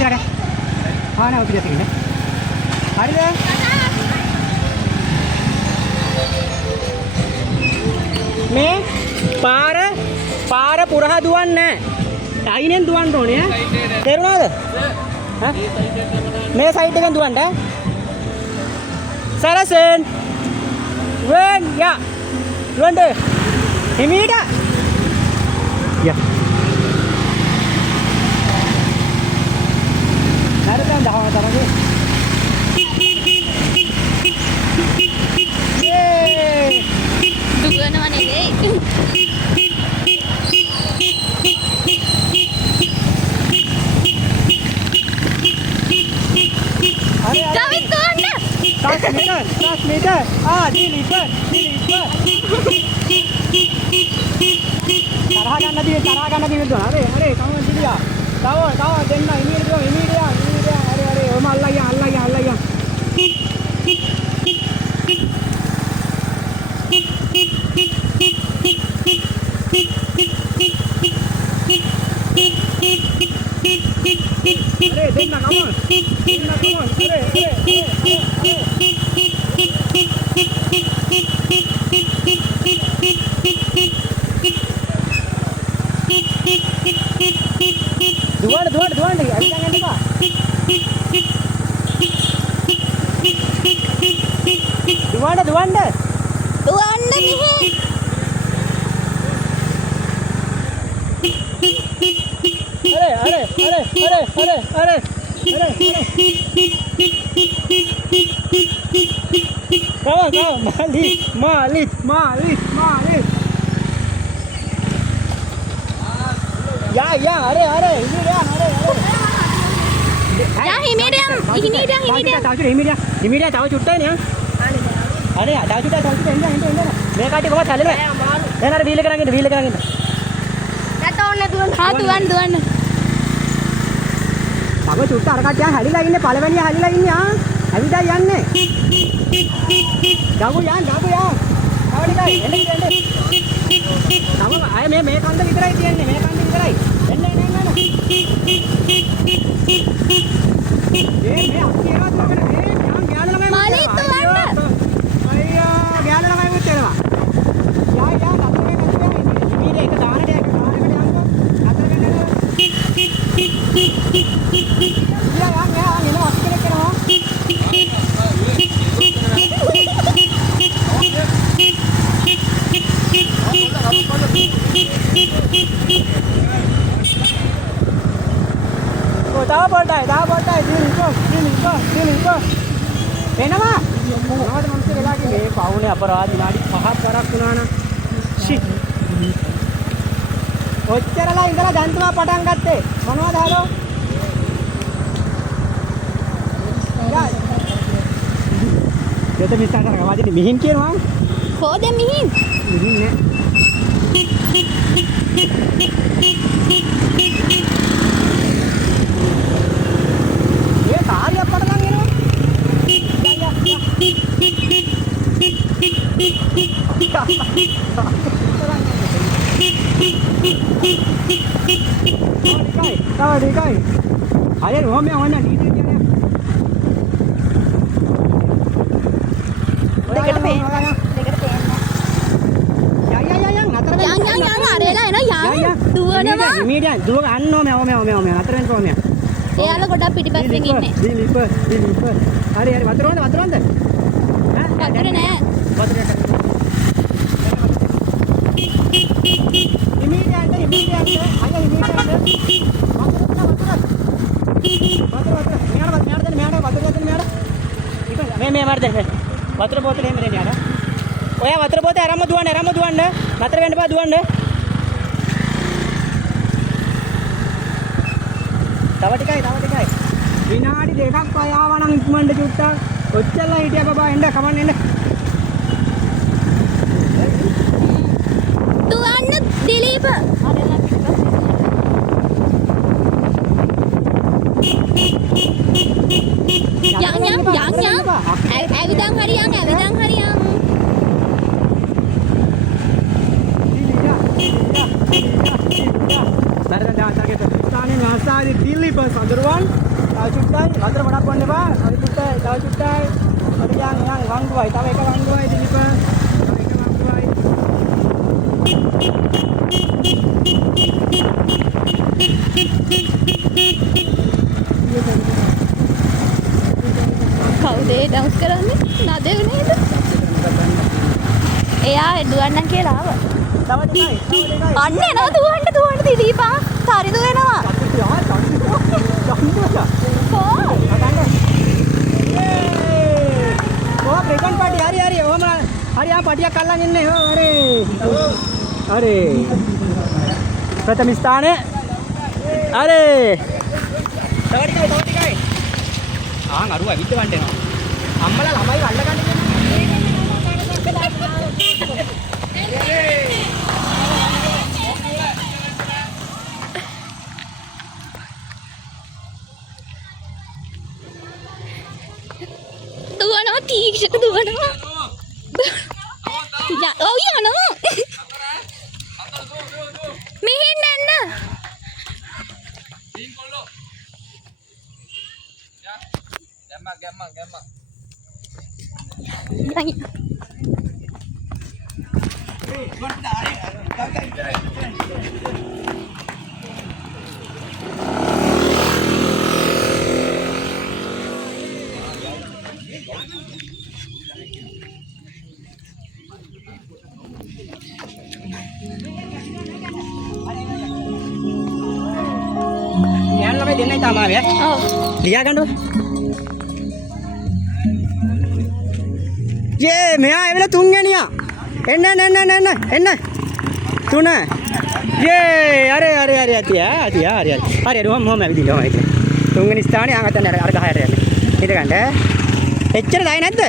ඉස්සරහට. ආ නෑ උඩට ඉන්න. හරිද? මේ පාර පුරහා දුවන්නේ නැහැ. අයිනෙන් දුවන්න ඕනේ ඈ. තේරුණාද? ඈ? මේ සයිඩ් එකෙන් දුවන්න ඈ. සරසෙන්. wen ya. Duwande. හිමීට. යා. හරිද දහවන තරගේ. දුවනවා නෙවෙයි. Tas meter. Ah, deliver. තරහ ගන්න දිවේ දුවන. අර කවුරුන් දිවියා. තව දෙන්න ඉමීඩියට් හරි ඔම අල්ලයියා. දෙන්න කමොන්. දුවන්න ඇවිල්ලා යන්න එපා. දුවන්න මෙහෙ. අර මාලිස් යා අර හිමීඩියම් තව චුට්ටයි නේ. අනේ තව චුට්ටයි එන්න මේ කාටි කොහොමද හල්ලන්නේ? දැන් අර වීල් එක නගින්න. නැත ඕනේ දුවන්න. තව චුට්ට අර කට්ටිය හැලිලා ඉන්නේ පළවෙනිය හැලිලා ඉන්නේ ආ. ඇවිදා යන්නේ. ගාපු යන්. තව ටිකයි එන්න. තව අය මේ කන්ද විතරයි තියන්නේ. එන්න. මේ අක්කියවා දුවගෙන යන් ගෑනු ළමයි. මාලි දුවන්න. අයියා ගෑනු ළමයි මුත් එනවා. යා නතරේ එක දානට යන්නකෝ. නතර වෙන්න. යා අස්කලේ කරනවා. තව පොඩ්ඩයි දිලිප වෙනවා මොනවද මන්ට වෙලාගේ මේ පවුනේ අපරාධ විනාඩි 5ක් කරක් වුණා නම් ෂිට් ඔච්චරලා ඉඳලා දැන් තමයි පටන් ගත්තේ මොනවද හලෝ යා දෙත මිස්ටර් කරා වාදිනේ මිහින් කියනවා කොහෙද මිහින් නේ ඒ කාර්යයක් පටන් ගන්නවා Kau ayah rumah yang mana di sini? Dekat pen. Yang, natar pen. Yang, ada lah, yang. Dua nama. Median, dua anno me, natar pen kau me. Eyalah godak පිටිපස්සෙන් ඉන්නේ. දීලිප. හරි වතුර වන්ද? වතුර නෑ. වතුර ඉමීඩියන්ට අයියා වතුර. මෙයාට වතුර දෙන්න. වතුර බෝතල එහෙම දෙන්න යාර. ඔයා වතුර බෝතේ අරම දුවන්න. නතර වෙන්න බා දුවන්න. තව ටිකයි. විනාඩි දෙකක් ආවා නම් ඉක්මනට චුට්ටක්. ඔච්චරලා හිටියා බබා එන්න කමන්න එන්න. දුවන්න දිලීප. Yang. Ävidang hari yang. Dilik bus under one. චුට්ටයි. වතුර ගොඩක් බොන්න එපා. හරි පුට්ටයි. තව චුට්ටයි. හරි යන් වංගුවයි. තව එක වංගුවයි දිලිප. තව එක වංගුවයි. කවුද ඒ ඩවුස් කරන්නේ? නදේ නේද? එයා දුවන්නම් කියලා ආවා. තව දෙකයි. අන්න එනවා දුවන්න දිලීපා. හරි දුවනවා. කොහොම? ප්‍රෙසන්ට් පාටි හරි ඔහම හරි ආ පටියක් අල්ලන් ඉන්නේ හරි ප්‍රථම ස්ථානය හරි තව ටිකයි ආන් අරුවා හිට ගන්න එනවා අම්මලා ළමයි අල්ල ගන්න දුවනවා තීක්ෂක දුවනවා. ඔව් යනවා. මෙහෙන් යන්න. ගැම්මක් යන්න ළමයි දෙන්නයි තාම ආවේ ඔව්. ලියා ගන්නකො යේ මෙයා එවල තුන්වෙනියා එන්න තුන යේ අර අතියා හරි මොහොම ඇවිදින්න තුන්වෙනි ස්ථානේ ආන් අතන අර ගහයට යන්න ඉඳ ගන්න එච්චර දයි නැද්ද